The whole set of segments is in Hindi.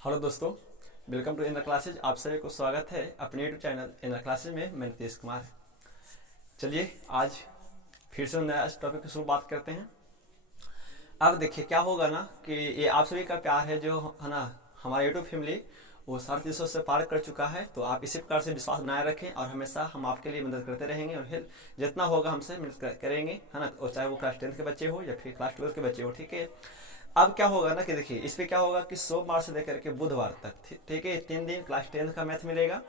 हेलो दोस्तों, वेलकम टू इन क्लासेज। आप सभी को स्वागत है अपने यूट्यूब चैनल इन क्लासेज में। मैं नीतीश कुमार। चलिए आज फिर से नया टॉपिक की शुरुआत करते हैं। अब देखिए क्या होगा ना कि ये आप सभी का प्यार है जो है ना, हमारा यूट्यूब फैमिली वो 350 से पार कर चुका है। तो आप इसी प्रकार से विश्वास बनाए रखें और हमेशा हम आपके लिए मदद करते रहेंगे और हेल्प जितना होगा हमसे मदद करेंगे, है ना। और चाहे वो क्लास 10 के बच्चे हो या फिर क्लास 12 के बच्चे हो, ठीक है। अब क्या होगा ना कि देखिए इस पे क्या होगा कि सोमवार से लेकर के बुधवार तक, ठीक है, 3 दिन क्लास 10 का मैथ मिलेगा।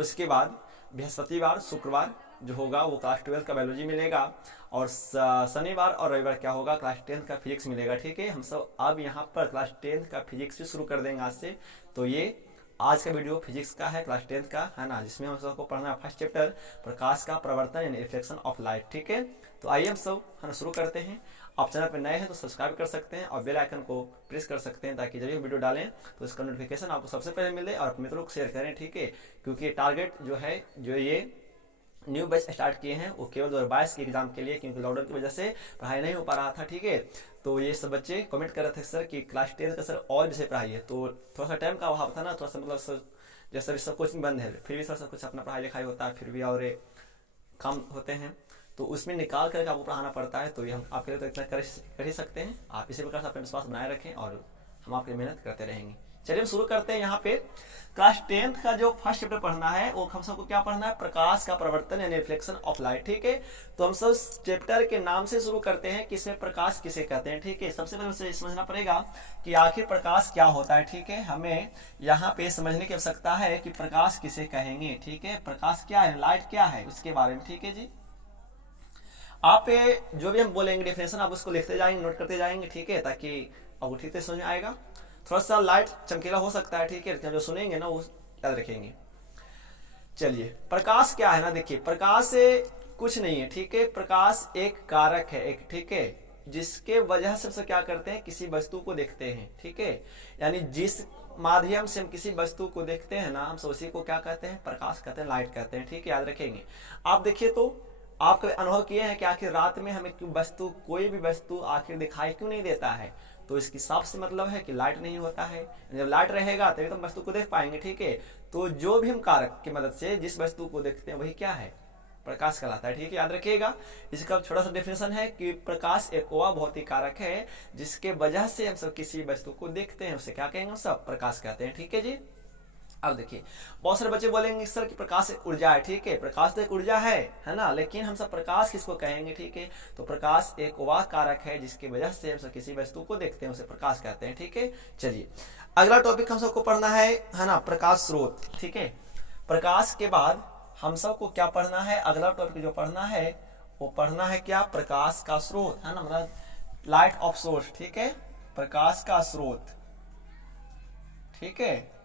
उसके बाद बृहस्पतिवार शुक्रवार जो होगा वो क्लास 12 का बायोलॉजी मिलेगा। और शनिवार और रविवार क्या होगा, क्लास 10 का फिजिक्स मिलेगा। ठीक है, हम सब अब यहाँ पर क्लास 10 का फिजिक्स भी शुरू कर देंगे आज से। तो ये आज का वीडियो फिजिक्स का है, क्लास 10 का, है ना, जिसमें हम सबको पढ़ना है फर्स्ट चैप्टर प्रकाश का प्रवर्तन यानी रिफ्लेक्शन ऑफ लाइट। ठीक है, तो आइए हम सब है ना शुरू करते हैं। आप चैनल पर नए हैं तो सब्सक्राइब कर सकते हैं और बेल आइकन को प्रेस कर सकते हैं ताकि जब भी वीडियो डालें तो इसका नोटिफिकेशन आपको सबसे पहले मिले और अपने मित्रों को शेयर करें। ठीक है, क्योंकि टारगेट जो है जो ये न्यू बैच स्टार्ट किए हैं वो केवल 2022 के एग्जाम के लिए, क्योंकि लॉकडाउन की वजह से पढ़ाई नहीं हो पा रहा था। ठीक है, तो ये सब बच्चे कमेंट कर रहे थे सर कि क्लास 10 का सर और विषय पढ़ाइए। तो थोड़ा सा टाइम का अभाव था ना, थोड़ा सा मतलब सर जैसे सब कोचिंग बंद है, फिर भी थोड़ा सा कुछ अपना पढ़ाई लिखाई होता है, फिर भी और काम होते हैं तो उसमें निकाल करके आपको पढ़ाना पड़ता है। तो ये हम आपके लिए तो इतना कर ही सकते हैं। आप इसी प्रकार से अपना विश्वास बनाए रखें और हम आपकी मेहनत करते रहेंगे। चलिए हम शुरू करते हैं। यहाँ पे क्लास 10 का जो फर्स्ट चैप्टर पढ़ना है वो हम सबको क्या पढ़ना है, प्रकाश का प्रवर्तन यानी रिफ्लेक्शन ऑफ लाइट। ठीक है, तो हम सब चैप्टर के नाम से शुरू करते हैं कि इसमें प्रकाश किसे कहते हैं। ठीक है, सबसे पहले उसे समझना पड़ेगा कि आखिर प्रकाश क्या होता है। ठीक है, हमें यहाँ पे समझने की आवश्यकता है कि प्रकाश किसे कहेंगे। ठीक है, प्रकाश क्या है, लाइट क्या है, उसके बारे में। ठीक है जी, आप जो भी हम बोलेंगे डेफिनेशन आप उसको लिखते जाएंगे, नोट करते जाएंगे। ठीक है, ताकि आपको ठीक से समझ में आएगा। थोड़ा सा लाइट चमकीला हो सकता है, ठीक है, लेकिन जो सुनेंगे ना वो याद रखेंगे। चलिए प्रकाश क्या है ना, देखिए प्रकाश कुछ नहीं है। ठीक है, प्रकाश एक कारक है, एक, ठीक है, जिसके वजह से सब क्या करते हैं, किसी वस्तु को देखते हैं। ठीक है, यानी जिस माध्यम से हम किसी वस्तु को देखते हैं ना, हम उसी को क्या कहते हैं, प्रकाश कहते हैं, लाइट कहते हैं। ठीक है, याद रखेंगे। आप देखिए तो आप कभी अनुभव किए हैं कि आखिर रात में हमें वस्तु, कोई भी वस्तु आखिर दिखाई क्यों नहीं देता है, तो इसकी साफ से मतलब है कि लाइट नहीं होता है। जब लाइट रहेगा तभी तो हम वस्तु को देख पाएंगे। ठीक है, तो जो भी हम कारक की मदद से जिस वस्तु को देखते हैं वही क्या है, प्रकाश कहलाता है। ठीक है, याद रखिएगा। इसका छोटा सा डेफिनेशन है कि प्रकाश एक वह भौतिक कारक है जिसके वजह से हम सब किसी वस्तु को देखते हैं, उसे क्या कहेंगे, हम सब प्रकाश कहते हैं। ठीक है जी। अब देखिए बहुत सारे बच्चे बोलेंगे सर कि प्रकाश एक ऊर्जा है। ठीक है, प्रकाश तो एक ऊर्जा है ना, लेकिन हम सब प्रकाश किसको कहेंगे। ठीक है, तो प्रकाश एक वह कारक है जिसकी वजह से हम सब किसी वस्तु को देखते हैं, उसे प्रकाश कहते हैं। ठीक है, चलिए अगला टॉपिक हम सबको पढ़ना है ना, प्रकाश स्रोत। ठीक है, प्रकाश के बाद हम सबको क्या पढ़ना है, अगला टॉपिक जो पढ़ना है वो पढ़ना है क्या, प्रकाश का स्रोत, है ना, मतलब लाइट ऑफ सोर्स। ठीक है, प्रकाश का स्रोत। ठीक है,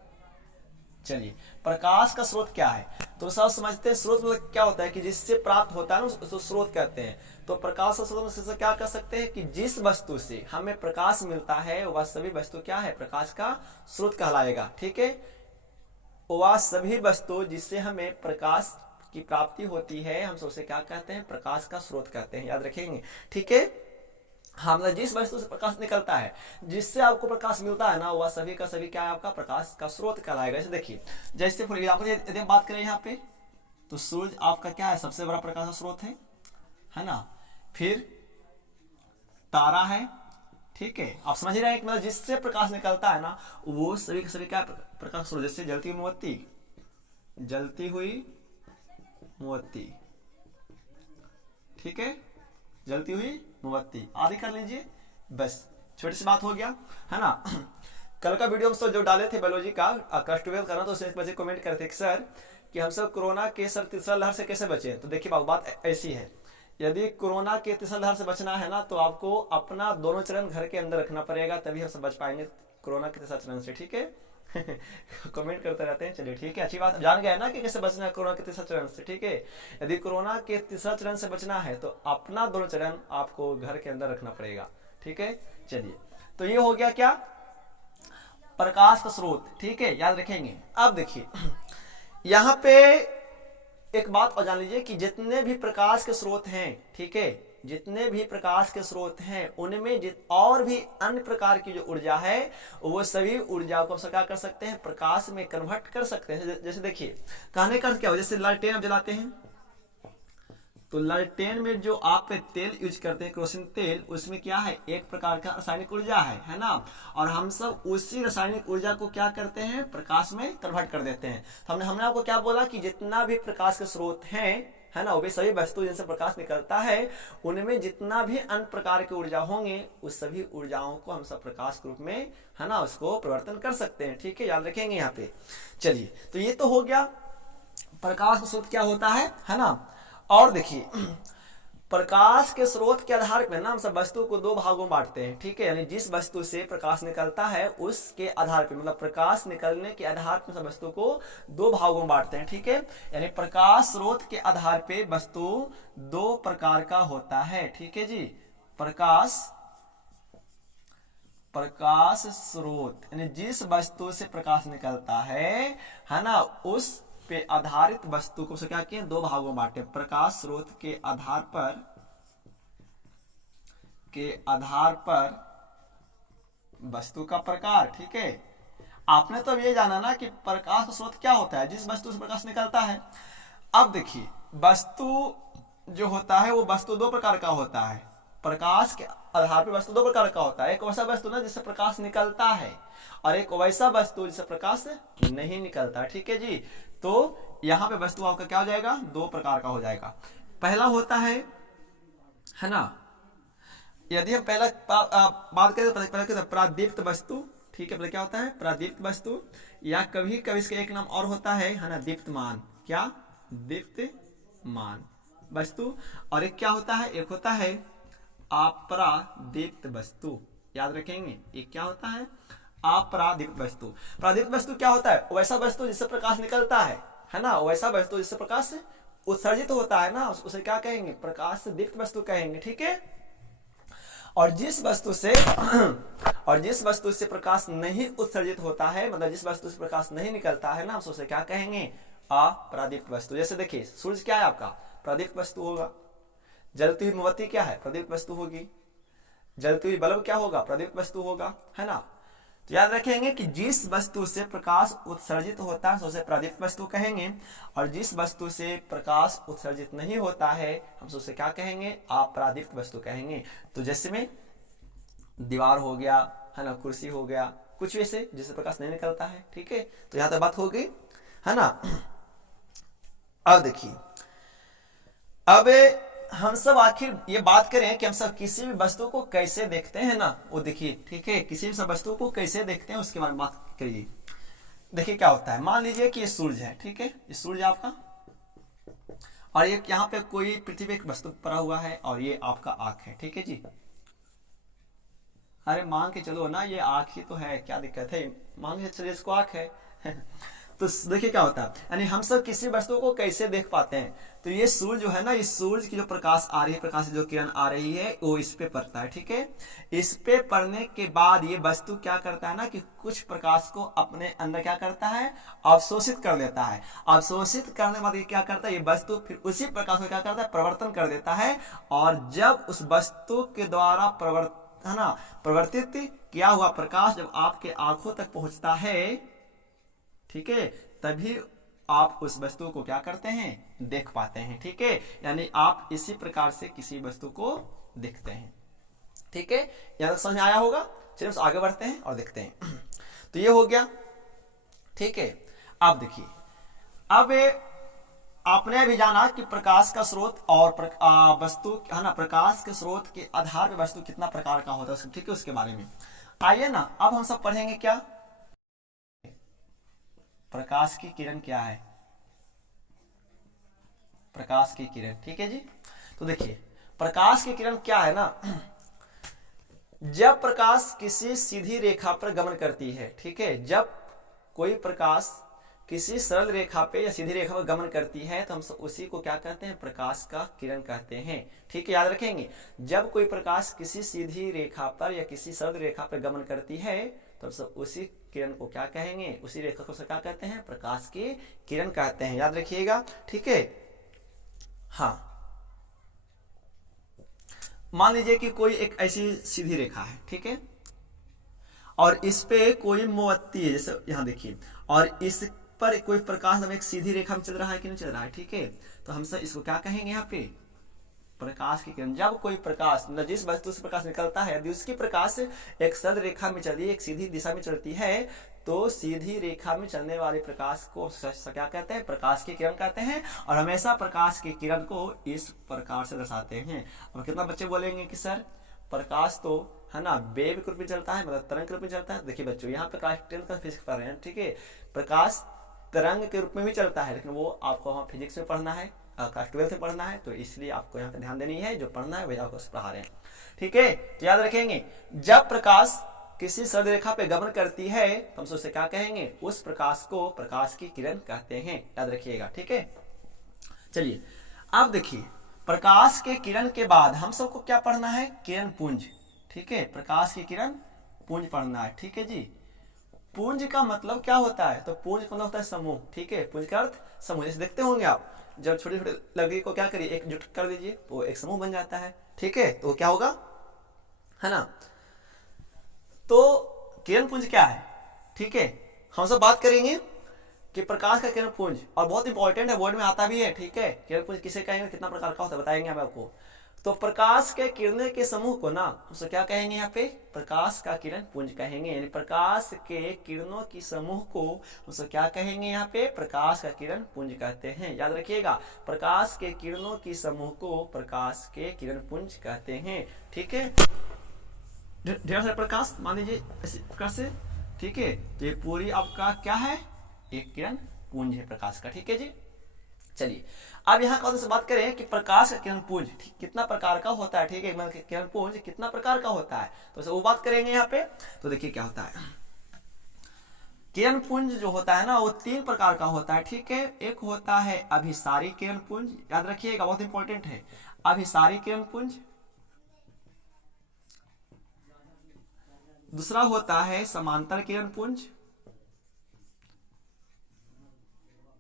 चलिए प्रकाश का स्रोत क्या है, तो सब समझते हैं। स्रोत मतलब क्या होता है कि जिससे प्राप्त होता है ना उसको स्रोत कहते हैं। तो प्रकाश का स्रोत से क्या कर सकते हैं कि जिस वस्तु से हमें प्रकाश मिलता है वह सभी वस्तु क्या है, प्रकाश का स्रोत कहलाएगा। ठीक है, वह सभी वस्तु जिससे हमें प्रकाश की प्राप्ति होती है हम उसे क्या कहते हैं, प्रकाश का स्रोत कहते हैं। याद रखेंगे। ठीक है, हाँ, मतलब जिस वस्तु से प्रकाश निकलता है, जिससे आपको प्रकाश मिलता है ना, वह सभी का सभी क्या है, आपका प्रकाश का स्रोत कहलाएगा। जैसे देखिए, जैसे फॉर एग्जाम्पल यदि हम बात करें यहाँ पे, तो सूर्य आपका क्या है, सबसे बड़ा प्रकाश का स्रोत है ना। फिर तारा है। ठीक है, आप समझ रहे हैं कि मतलब जिससे प्रकाश निकलता है ना वो सभी का सभी क्या प्रकाश स्रोत। जैसे जलती हुई मोमबत्ती, जलती हुई मोमबत्ती, ठीक है, जलती हुई मोमबत्ती आदि कर लीजिए। बस छोटी सी बात हो गया, है ना। कल का वीडियो हम सब जो डाले थे बायोलॉजी का क्लास 12 करना, तो उसमें एक बच्चे कमेंट करे थे सर कि हम सब कोरोना के सर तीसरा लहर से कैसे बचे। तो देखिए बात ऐसी है, यदि कोरोना के तीसरा लहर से बचना है ना तो आपको अपना दोनों चरण घर के अंदर रखना पड़ेगा, तभी हम सब बच पाएंगे कोरोना के तीसरा चरण से। ठीक है, कमेंट करते रहते हैं। चलिए ठीक है, अच्छी बात, जान गए ना कि कैसे बचना है कोरोना के तीसरा चरण से। ठीक है, यदि कोरोना के तीसरा चरण से बचना है तो अपना दोनों चरण आपको घर के अंदर रखना पड़ेगा। ठीक है, चलिए तो ये हो गया क्या, प्रकाश का स्रोत। ठीक है, याद रखेंगे। अब देखिए यहाँ पे एक बात और जान लीजिए कि जितने भी प्रकाश के स्रोत हैं, ठीक है, जितने भी प्रकाश के स्रोत हैं उनमें और भी अन्य प्रकार की जो ऊर्जा है वो सभी ऊर्जा को हम क्या कर सकते हैं, प्रकाश में कन्वर्ट कर सकते हैं। जैसे देखिए कहने का क्या हो, जैसे लालटेन आप जलाते हैं तो लालटेन में जो आप तेल यूज करते हैं केरोसिन तेल, उसमें क्या है, एक प्रकार का रासायनिक ऊर्जा है ना। और हम सब उसी रासायनिक ऊर्जा को क्या करते हैं, प्रकाश में कन्वर्ट कर देते हैं। तो हमने आपको क्या बोला कि जितना भी प्रकाश के स्रोत हैं, है ना, वो सभी वस्तु जिनसे प्रकाश निकलता है उनमें जितना भी अन्य प्रकार की ऊर्जा होंगे उस सभी ऊर्जाओं को हम सब प्रकाश के रूप में, है ना, उसको परिवर्तन कर सकते हैं। ठीक है, याद रखेंगे यहाँ पे। चलिए, तो ये तो हो गया प्रकाश का स्रोत क्या होता है ना। और देखिए प्रकाश के स्रोत के आधार पर ना हम सब वस्तु को दो भागों में बांटते हैं। ठीक है, यानी जिस वस्तु से प्रकाश निकलता है उसके आधार पर, मतलब प्रकाश निकलने के आधार पर सब वस्तु को दो भागों में बांटते हैं। ठीक है, यानी प्रकाश स्रोत के आधार पे वस्तु दो प्रकार का होता है। ठीक है जी, प्रकाश स्रोत यानी जिस वस्तु से प्रकाश निकलता है ना, उस पे आधारित वस्तु को क्या किए, दो भागों में बांटे। प्रकाश स्रोत के आधार पर वस्तु का प्रकार। ठीक है, आपने तो ये जाना ना कि प्रकाश स्रोत क्या होता है, जिस वस्तु से प्रकाश निकलता है। अब देखिए वस्तु जो होता है वो वस्तु दो प्रकार का होता है। प्रकाश के आधार पर वस्तु दो प्रकार का होता है। एक वैसा वस्तु ना जिससे प्रकाश निकलता है और एक वैसा वस्तु जिससे प्रकाश नहीं निकलता। ठीक है जी, तो यहां पे वस्तु आपका क्या हो जाएगा, दो प्रकार का हो जाएगा। पहला होता है ना, यदि हम पहला बात करें तो पहले प्रादीप्त वस्तु। ठीक है, पहले क्या होता है, प्रादीप्त वस्तु, या कभी कभी इसका एक नाम और होता है ना, दीप्तमान। क्या, दीप्तमान वस्तु। और एक क्या होता है, एक होता है अप्रादीप्त वस्तु। याद रखेंगे, एक क्या होता है, अप्रादीप्त वस्तु। प्रादीप्त वस्तु क्या होता है, वैसा वस्तु जिससे प्रकाश निकलता है ना, वैसा वस्तु जिससे प्रकाश उत्सर्जित होता है ना, उसे क्या कहेंगे, प्रकाश से दीप्त वस्तु कहेंगे। ठीक है, और जिस वस्तु से प्रकाश नहीं उत्सर्जित होता है, मतलब जिस वस्तु से प्रकाश नहीं निकलता है ना, उसे क्या कहेंगे, अप्रादीप्त वस्तु। जैसे देखिए सूर्य क्या है आपका, प्रादीप्त वस्तु होगा। जलती हुई मोमबत्ती क्या है, प्रादीप्त वस्तु होगी। जलती हुई बल्ब क्या होगा, प्रादीप्त वस्तु होगा, है ना। तो याद रखेंगे कि जिस वस्तु से प्रकाश उत्सर्जित होता है उसे प्रादीप्त वस्तु कहेंगे, और जिस वस्तु से प्रकाश उत्सर्जित नहीं होता है हम उसे क्या कहेंगे, अप्रादीप्त वस्तु कहेंगे। तो जैसे में दीवार हो गया, है ना, कुर्सी हो गया, कुछ वैसे जिससे प्रकाश नहीं निकलता है। ठीक है, तो यहां तक बात हो गई, है ना। अब देखिए, अब हम सब आखिर ये बात करें कि हम सब किसी भी वस्तु को कैसे देखते हैं ना, वो देखिए। ठीक है, किसी भी सब वस्तु को कैसे देखते हैं उसके बारे में बात करिए। देखिए क्या होता है, मान लीजिए कि ये सूरज है। ठीक है, ये सूरज आपका, और ये यहाँ पे कोई पृथ्वी एक वस्तु पड़ा हुआ है और ये आपका आंख है। ठीक है जी, अरे मान के चलो ना, ये आंख ही तो है, क्या दिक्कत है, मान के चलिए इसको आंख है। तो देखिए क्या होता है, यानी हम सब किसी वस्तु को कैसे देख पाते हैं। तो ये सूर्य जो है ना, इस सूरज की जो प्रकाश आ रही है, प्रकाश जो किरण आ रही है वो इस पे पड़ता है। ठीक है, इस पे पड़ने के बाद ये वस्तु क्या करता है ना, कि कुछ प्रकाश को अपने अंदर क्या करता है, अवशोषित कर लेता है। अवशोषित करने के बाद ये क्या करता है, ये वस्तु फिर उसी प्रकाश को क्या करता है, परिवर्तन कर देता है। और जब उस वस्तु के द्वारा परिवर्तित किया हुआ प्रकाश जब आपके आंखों तक पहुंचता है, ठीक है, तभी आप उस वस्तु को क्या करते हैं, देख पाते हैं। ठीक है, यानी आप इसी प्रकार से किसी वस्तु को देखते हैं। ठीक है, यहां तक समझ में आया होगा। चलिए आगे बढ़ते हैं और देखते हैं। तो ये हो गया। ठीक है, अब देखिए, अब आपने अभी जाना कि प्रकाश का स्रोत और वस्तु, है ना, प्रकाश के स्रोत के आधार पर वस्तु कितना प्रकार का होता है। ठीक है, उसके बारे में आइए ना, अब हम सब पढ़ेंगे क्या, प्रकाश की किरण क्या है, प्रकाश की किरण। ठीक है जी, तो देखिए प्रकाश की किरण क्या है ना, जब प्रकाश किसी सीधी रेखा पर गमन करती है। ठीक है, जब कोई प्रकाश किसी सरल रेखा पे या सीधी रेखा पर गमन करती है तो हम उसी को क्या कहते हैं, प्रकाश का किरण कहते हैं। ठीक है, याद रखेंगे, जब कोई प्रकाश किसी सीधी रेखा पर या किसी सरल रेखा पर गमन करती है तो हम उसी किरण को क्या कहेंगे, उसी रेखा को क्या कहते हैं, प्रकाश की किरण कहते हैं। याद रखिएगा। ठीक है, हाँ, मान लीजिए कि कोई एक ऐसी सीधी रेखा है, ठीक है, और इस पे कोई मोमबत्ती है, जैसे यहाँ देखिए, और इस पर कोई प्रकाश एक सीधी रेखा में चल रहा है कि नहीं चल रहा है, ठीक है, तो हम सब इसको क्या कहेंगे यहाँ पे, प्रकाश की किरण। जब कोई प्रकाश जिस वस्तु से प्रकाश निकलता है यदि उसकी प्रकाश एक सरल रेखा में चली, एक सीधी दिशा में चलती है, तो सीधी रेखा में चलने वाले प्रकाश को क्या कहते हैं, प्रकाश की किरण कहते हैं। और हमेशा प्रकाश की किरण को इस प्रकार से दर्शाते हैं। अब कितना बच्चे बोलेंगे कि सर प्रकाश तो है ना वेव के रूप में चलता है, मतलब तरंग के रूप में चलता है। देखिए बच्चों, यहाँ प्रकाश 10th का फिजिक्स पढ़ रहे हैं, ठीक है, प्रकाश तरंग के रूप में भी चलता है, लेकिन वो आपको वहाँ फिजिक्स में पढ़ना है, क्लास 12th में पढ़ना है, तो इसलिए आपको यहाँ पे ध्यान देनी है, जो पढ़ना है वही आपको पढ़ा रहे हैं, ठीक है। तो याद रखेंगे, जब प्रकाश किसी सरल रेखा पे गमन करती है तो हम उससे क्या कहेंगे, उस प्रकाश को प्रकाश की किरण कहते हैं, याद रखिएगा, ठीक है। चलिए अब देखिए, प्रकाश के किरण के बाद हम सबको क्या पढ़ना है, किरण पुंज, ठीक है, प्रकाश की किरण पुंज पढ़ना है, ठीक है जी। पुंज का मतलब क्या होता है, तो पुंज का मतलब होता है समूह, ठीक है, पुंज का अर्थ समूह। जैसे देखते होंगे आप, जब छोटे छोटे लकड़ी को क्या करिए, एकजुट कर दीजिए तो एक समूह बन जाता है, ठीक है, तो क्या होगा, है ना। तो किरण पुंज क्या है, ठीक है, हम सब बात करेंगे कि प्रकाश का किरण पुंज, और बहुत इंपॉर्टेंट है, बोर्ड में आता भी है, ठीक है। किरण पुंज किसे कहेंगे, कितना प्रकार का होता है बताएंगे हम आपको। तो प्रकाश के किरणें के समूह को ना उसे क्या कहेंगे, यहाँ पे प्रकाश का किरण पुंज कहेंगे, यानी प्रकाश के किरणों की समूह को उसे क्या कहेंगे, यहाँ पे प्रकाश का किरण पुंज कहते हैं, याद रखिएगा, प्रकाश के किरणों की समूह को प्रकाश के किरण पुंज कहते हैं, ठीक है। ढेर सारे प्रकाश मान लीजिए इसी प्रकार से, ठीक है, तो ये पूरी आपका क्या है, एक किरण पुंज है प्रकाश का, ठीक है जी। चलिए अब यहाँ का से बात करें कि प्रकाश का किरण पुंज कितना प्रकार का होता है, ठीक है, मतलब किरण पुंज कितना प्रकार का होता है, तो वो बात करेंगे यहाँ पे। तो देखिए क्या होता है, किरण पुंज जो होता है ना वो 3 प्रकार का होता है, ठीक है। एक होता है अभिसारी किरण पुंज, याद रखिएगा बहुत इंपॉर्टेंट है, अभिसारी किरण पुंज। दूसरा होता है समांतर किरण पुंज,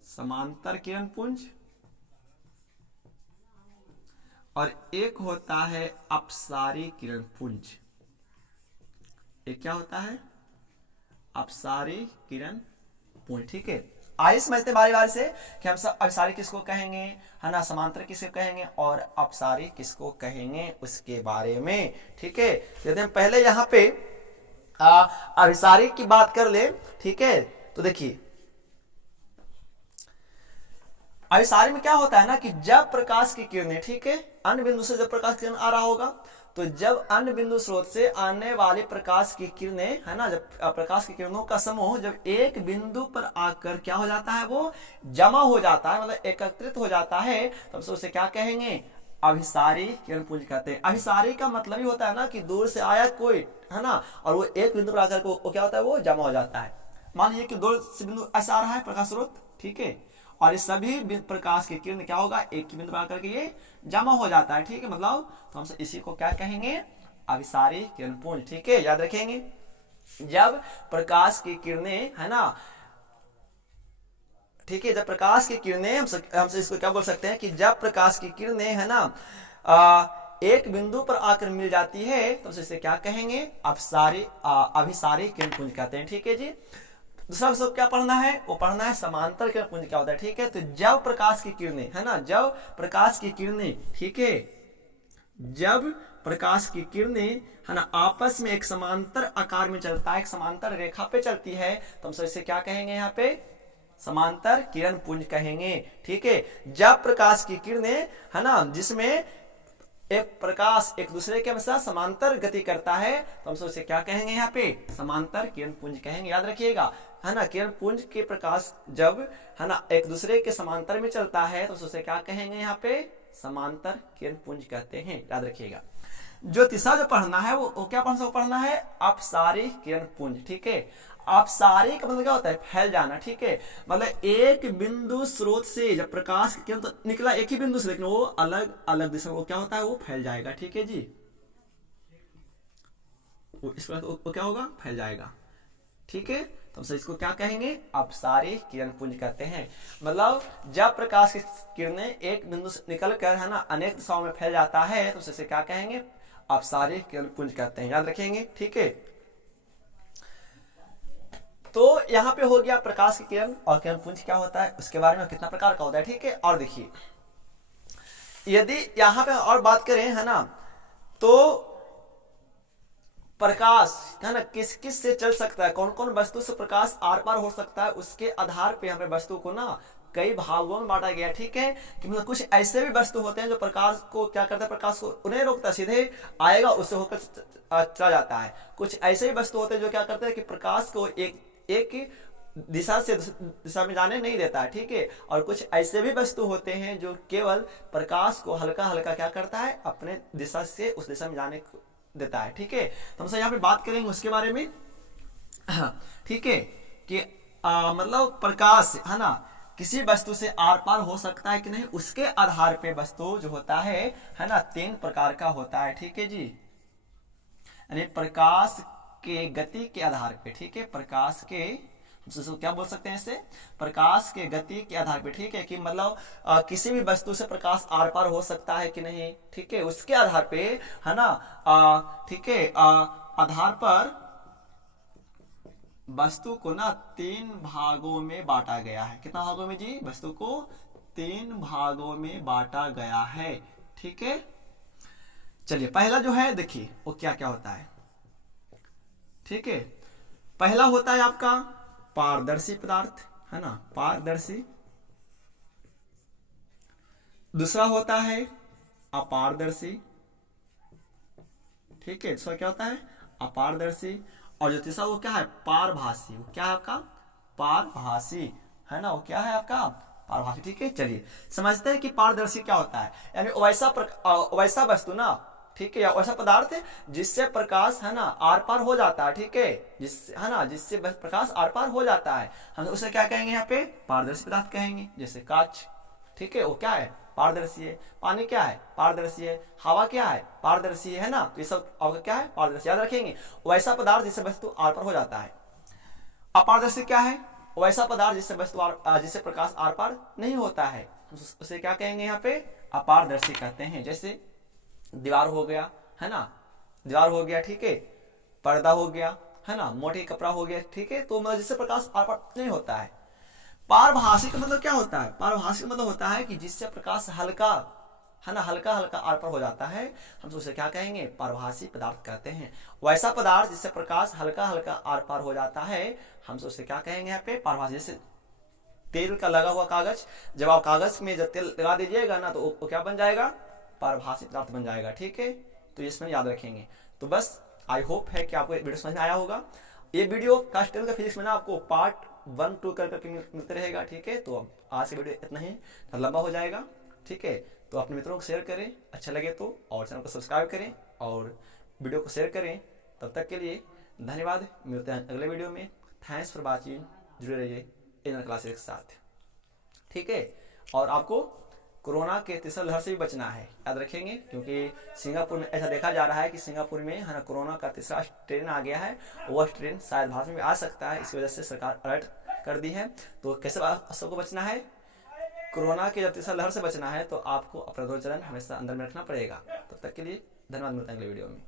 समांतर किरण पुंज। और एक होता है अपसारी किरण पुंज। एक क्या होता है, अपसारी किरण पुंज, ठीक है। आइए समझते बारी बारी से कि हम सब अपसारी किसको कहेंगे, है ना, समांतर किसको कहेंगे और अपसारी किसको कहेंगे उसके बारे में, ठीक है। यदि हम पहले यहाँ पे अभिसारी की बात कर ले, ठीक है, तो देखिए अभिसारी में क्या होता है ना कि जब प्रकाश की किरणें, ठीक है, अन्य बिंदु से जब प्रकाश किरण आ रहा होगा, तो जब अन्य बिंदु स्रोत से आने वाले प्रकाश की किरणें, है ना, जब प्रकाश की किरणों का समूह जब एक बिंदु पर आकर क्या हो जाता है, वो जमा हो जाता है, मतलब एकत्रित हो जाता है, तब तो उसे क्या कहेंगे, अभिसारी किरण पुंज कहते हैं। अभिसारी का मतलब ही होता है ना कि दूर से आया कोई, है ना, और वो एक बिंदु पर आकर वो क्या होता है, वो जमा हो जाता है। मान लीजिए कि दूर से बिंदु ऐसा आ रहा है प्रकाश स्रोत, ठीक है, और इस सभी प्रकाश की किरण क्या होगा, एक ही बिंदु पर आकर के ये जमा हो जाता है, ठीक है, मतलब तो हम इसी को क्या कहेंगे, अभिसारी किरण पुंज, ठीक है, याद रखेंगे। जब प्रकाश की किरणें, है ना, ठीक है, जब प्रकाश की किरणें हमसे इसको क्या बोल सकते हैं कि जब प्रकाश की किरणें, है ना, एक बिंदु पर आकर मिल जाती है तो इसे क्या कहेंगे, अभिसारी किरण पुंज कहते हैं, ठीक है जी। दूसरा विषय क्या पढ़ना है, वो पढ़ना है समांतर किरण पुंज क्या होता है, ठीक है। तो जब प्रकाश की किरणें, है ना, जब प्रकाश की किरणें, ठीक है, जब प्रकाश की किरणें, है ना, आपस में एक समांतर आकार में चलता है, एक समांतर रेखा पे चलती है, तो हम इसे क्या कहेंगे, यहाँ पे समांतर किरण पुंज कहेंगे, ठीक है। जब प्रकाश की किरणें, है ना, जिसमें एक प्रकाश एक दूसरे के साथ समांतर गति करता है, तो हम उसे क्या कहेंगे, यहाँ पे समांतर किरण पुंज कहेंगे, याद रखिएगा, है ना। किरण पुंज के प्रकाश जब, है ना, एक दूसरे के समांतर में चलता है तो उसे क्या कहेंगे, यहाँ पे समांतर किरण पुंज कहते हैं, याद रखिएगा। जो तीसरा जो पढ़ना है वो क्या पढ़ना है, अपसारी किरण पुंज, ठीक है। अपसारी का मतलब क्या होता है, फैल जाना, ठीक है, मतलब एक बिंदु स्रोत से जब प्रकाश की किरण तो निकला एक ही बिंदु से, लेकिन वो अलग अलग दिशा में वो क्या होता है, वो फैल जाएगा, ठीक है जी, वो इस प्रकार वो क्या होगा, फैल जाएगा, ठीक है। तो हम इसको क्या कहेंगे, अपसारी किरण पुंज कहते हैं। मतलब जब प्रकाश की किरणें एक बिंदु से निकलकर है ना अनेक दिशाओं में फैल जाता है तो उसे क्या कहेंगे, अपसारी किरण पुंज कहते हैं, याद रखेंगे। ठीक है, तो यहाँ पे हो गया प्रकाश की किरण और किरण पुंज क्या होता है उसके बारे में, कितना प्रकार का होता है। ठीक है, और देखिए यदि यहाँ पे और बात करें है ना, तो प्रकाश है ना किस किस से चल सकता है, कौन कौन वस्तु से प्रकाश आर पार हो सकता है, उसके आधार पे हमें वस्तु को ना कई भागों में बांटा गया। ठीक है, कि मतलब कुछ ऐसे भी वस्तु होते हैं जो प्रकाश को क्या करते हैं, प्रकाश को उन्हें रोकता, सीधे आएगा उससे होकर चला जाता है। कुछ ऐसे भी वस्तु होते हैं जो क्या करते हैं कि प्रकाश को एक दिशा से दिशा में जाने नहीं देता है। ठीक है, और कुछ ऐसे भी वस्तु होते हैं जो केवल प्रकाश को हल्का हल्का क्या करता है, अपने दिशा से उस दिशा में जाने देता है। ठीक है, तो हम यहाँ पे बात करेंगे उसके बारे में। ठीक है, कि मतलब प्रकाश है ना किसी वस्तु से आर पार हो सकता है कि नहीं, उसके आधार पे वस्तु जो होता है ना 3 प्रकार का होता है। ठीक है जी, यानी प्रकाश के गति के आधार पे। ठीक है, प्रकाश के क्या बोल सकते हैं इसे, प्रकाश के गति के आधार पे। ठीक है, कि मतलब किसी भी वस्तु से प्रकाश आर पार हो सकता है कि नहीं। ठीक है, उसके आधार पे है ना ठीक है, आधार पर वस्तु को ना 3 भागों में बांटा गया है। कितना भागों में जी, वस्तु को 3 भागों में बांटा गया है। ठीक है, चलिए पहला जो है देखिए वो क्या क्या होता है। ठीक है, पहला होता है आपका पारदर्शी पदार्थ, है ना, पारदर्शी। दूसरा होता है अपारदर्शी। ठीक है, दूसरा क्या होता है, अपारदर्शी। और जो तीसरा वो क्या है, पारभासी। वो क्या है आपका, पारभासी, है ना, वो क्या है आपका, पारभासी। ठीक है, चलिए समझते हैं कि पारदर्शी क्या होता है। यानी वैसा वस्तु ना, ठीक है, या वैसा पदार्थ है जिससे प्रकाश है ना आर पार हो जाता है। ठीक है, जिससे है ना जिससे प्रकाश आर पार हो जाता है, हम उसे क्या कहेंगे यहाँ पे, पारदर्शी पदार्थ कहेंगे। जैसे कांच, ठीक है, वो क्या है, पारदर्शी है। पानी क्या है, पारदर्शी है। हवा क्या है, पारदर्शी है ना, तो ये सब आपका क्या है, पारदर्शी। याद रखेंगे, वैसा पदार्थ जिससे वस्तु आर पार हो जाता है। अपारदर्शी क्या है, वैसा पदार्थ जिससे वस्तु जिससे प्रकाश आर पार नहीं होता है, उसे क्या कहेंगे यहाँ पे, अपारदर्शी कहते हैं। जैसे दीवार हो गया, है ना, दीवार हो गया। ठीक है, पर्दा हो गया, है ना, मोटे कपड़ा हो गया। ठीक है, तो मतलब जिससे प्रकाश आर पार नहीं होता है। पारभासी का मतलब क्या होता है, पारभासी का मतलब होता है कि जिससे प्रकाश हल्का, है ना, हल्का हल्का आर पार हो जाता है, हम उसे क्या कहेंगे, पारभासी पदार्थ कहते हैं। वैसा पदार्थ जिससे प्रकाश हल्का हल्का आर पार हो जाता है, हम उसे क्या कहेंगे यहाँ पे, पारभासी। जैसे तेल का लगा हुआ कागज, जब आप कागज में जब तेल लगा दीजिएगा ना तो वो क्या बन जाएगा, पारभासी पदार्थ बन जाएगा। ठीक है, तो इसमें याद रखेंगे। तो बस आई होप है कि आपको वीडियो समझ में आया होगा। ये वीडियो क्लास 10 का फिजिक्स में ना आपको पार्ट 1, 2 करके मिलते रहेगा। ठीक है, तो आज की वीडियो इतना ही, लंबा हो जाएगा। ठीक है, तो अपने मित्रों को शेयर करें अच्छा लगे तो, और चैनल को सब्सक्राइब करें और वीडियो को शेयर करें। तब तक के लिए धन्यवाद, मिलते हैं अगले वीडियो में। थैंक्स फॉर वॉचिंग, जुड़े रहिए इन क्लासेस के साथ। ठीक है, और आपको कोरोना के तीसरा लहर से भी बचना है, याद रखेंगे, क्योंकि सिंगापुर में ऐसा देखा जा रहा है कि सिंगापुर में है ना कोरोना का तीसरा स्ट्रेन आ गया है। वह स्ट्रेन शायद भारत में भी आ सकता है, इसकी वजह से सरकार अलर्ट कर दी है। तो कैसे सबको बचना है, कोरोना के जब तीसरा लहर से बचना है तो आपको अपना 2 चरण हमेशा अंदर में रखना पड़ेगा। तब तक के लिए धन्यवाद, मिलते हैं अगले वीडियो में।